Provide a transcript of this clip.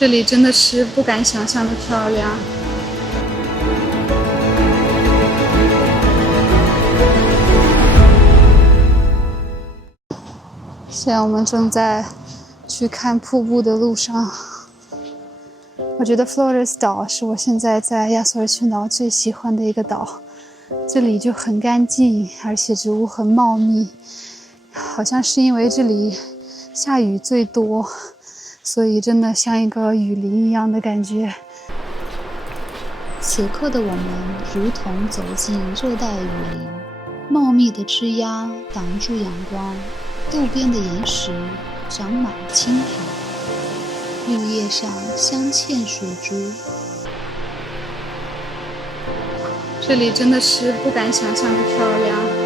这里真的是不敢想象的漂亮。现在我们正在去看瀑布的路上。我觉得弗洛雷斯岛是我现在在亚速尔群岛最喜欢的一个岛，这里就很干净，而且植物很茂密，好像是因为这里下雨最多，所以真的像一个雨林一样的感觉。此刻的我们如同走进热带雨林，茂密的枝桠挡住阳光，路边的岩石长满青苔，绿叶上镶嵌水珠。这里真的是不敢想象的漂亮。